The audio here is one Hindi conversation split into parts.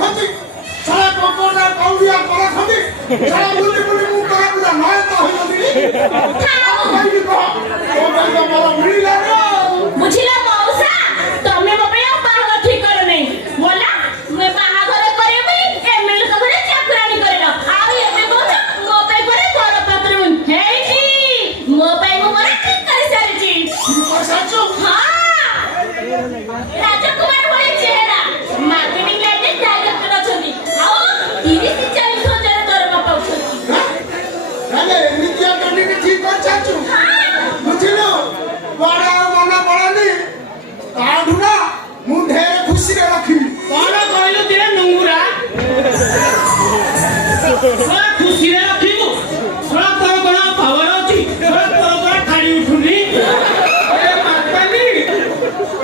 खती सारा कोकोडा कौड़िया कर खती सारा बुली बुली मु करा पूरा नय तो होई नदी भाई को ओ भाई तो मोर मिला रे बुझिला मौसा तमे मो पे बाहागर ठीक कर नहीं बोला मैं बाहागर करे बोली एमएल को घरे चाकरानी करे ना आ एबे कहछ मो पे करे बड़ पात्र हेठी मो पे मो करे ठीक कर सारची सचो हां राजकुमार बोले चेहरा मार्केटिंग लाइन में डायरेक्टर अछनी आओ 30-40 हजार दरमा पाउछनी अरे नित्या कंडी के ठीक कर चाचू हां बुझिलो बड़ा मना पड़ानी ताडू ना मु ढेर खुशी रे रखी कौन कहलु तेरे नुंगुरा खुशी रे रखिबु थोड़ा तोर कोना पावर अछि थोड़ा तोर कोना ठाड़ी उठुनी ए मातानी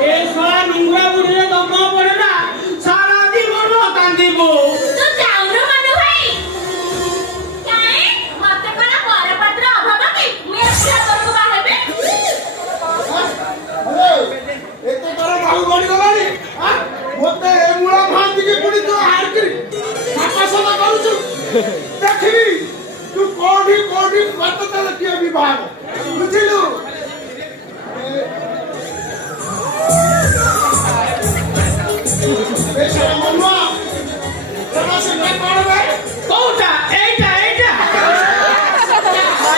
ए सोला नुंगुरा बुढ़े दम पड़े ना सारा जीवन कांदीबो तू जाऊ रे मानो भाई काहे मते कोना बड़ पात्र अभाव की मैं पूरा करको बाहेबे अरे एते कर बाहु बड़ी गलानी हां मोते ए मुळा भांती के पुडी तो हार करी सापा करूछु देखी तू कोडी कोडी बात तले के विभाग बुझिलु ए सारा मनवा तमा से काय पड़बे कोटा एटा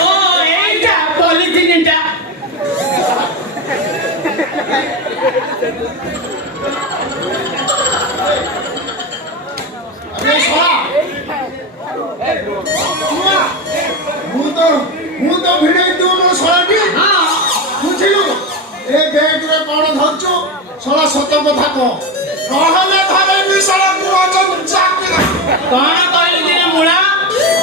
ओ एटा पॉलिथिन एटा अरे साला मु तो भिड़े तू मो सालाटी हां बुझिलु ए बैग रे कोन धरछु साला सत कथा को रहले धरे नि साला मु अचन चाकरी कौन कहलु तेरे मुळा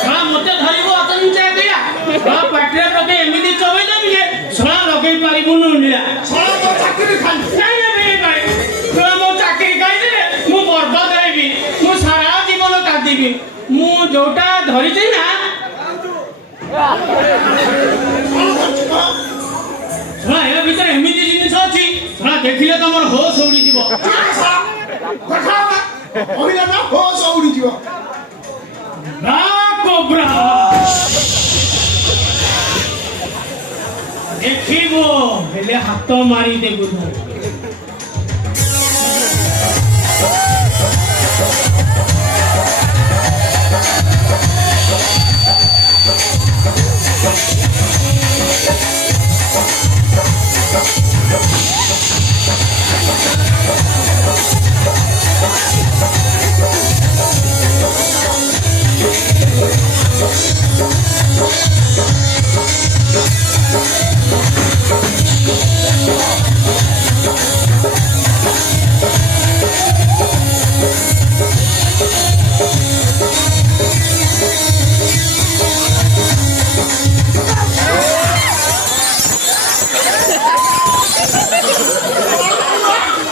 थोड़ा मते धरिबो अतंचा दिया थोड़ा पटरे पके एमिति चोबै देबी जे थोड़ा लगै पारिबु नुंडिया साला तो चाकरी खाली नहीं नहीं भाई थोड़ा मो चाकरी खाई दे मु बर्बाद हेबी मु सारा जीवन कादिबी मु जोटा धरि छै ना थोड़ा ए भीतर एमिति जिनिस अछि थोड़ा देखिले तमर होश उड़ी दिबो देखा ओहिला ना हो सौड़ी जीव ना कोब्रा देखिबो हेले हाथ मारी देबु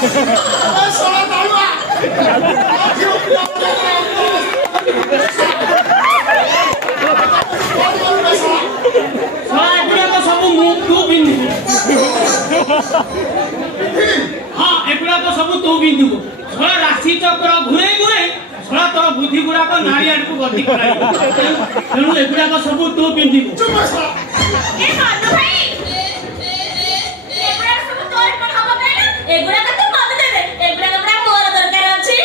साला दालवा हाँ एगुड़ा तो सब तू बिंदु थोड़ा राशि चक्र घुरे घुरे थोड़ा तोर बुद्धि गुड़ा को नारी आड़ को गति कराई तेणु एगुड़ा तो सब तू बिंदु चुप साला ए मानो भाई एगुड़ा सब तोर कोन हबो कहला एगुड़ा का तो मत दे दे एगुड़ा का पूरा मोर दरकार अछि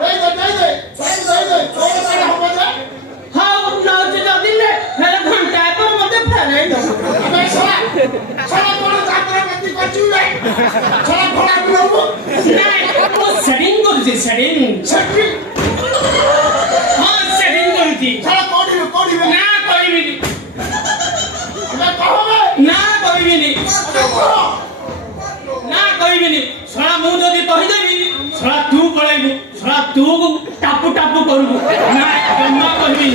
दे छोड़ दे हम जा हाँ नौच जदी ले फेर घंटा पर मते फेरे दो अबे साला कोन चाकरा गति कचू रे साला घोड़ा बुलाऊ नहीं वो सेटिंग कर दे सेटिंग छठी हाँ सेटिंग कर दी साला कोडी ना कोई भी नहीं अबे कहो बे ना कोई भी नहीं अबे कहो ना कोई भी नहीं सड़ा मु जदी कहि देबी सड़ा तू पळैबू सड़ा तू टापू टापू करबू ना गम्मा कहबी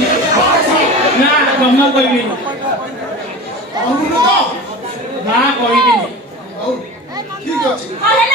ना गम्मा कहबी अनु तो ना कहबी ठीक अछि कहला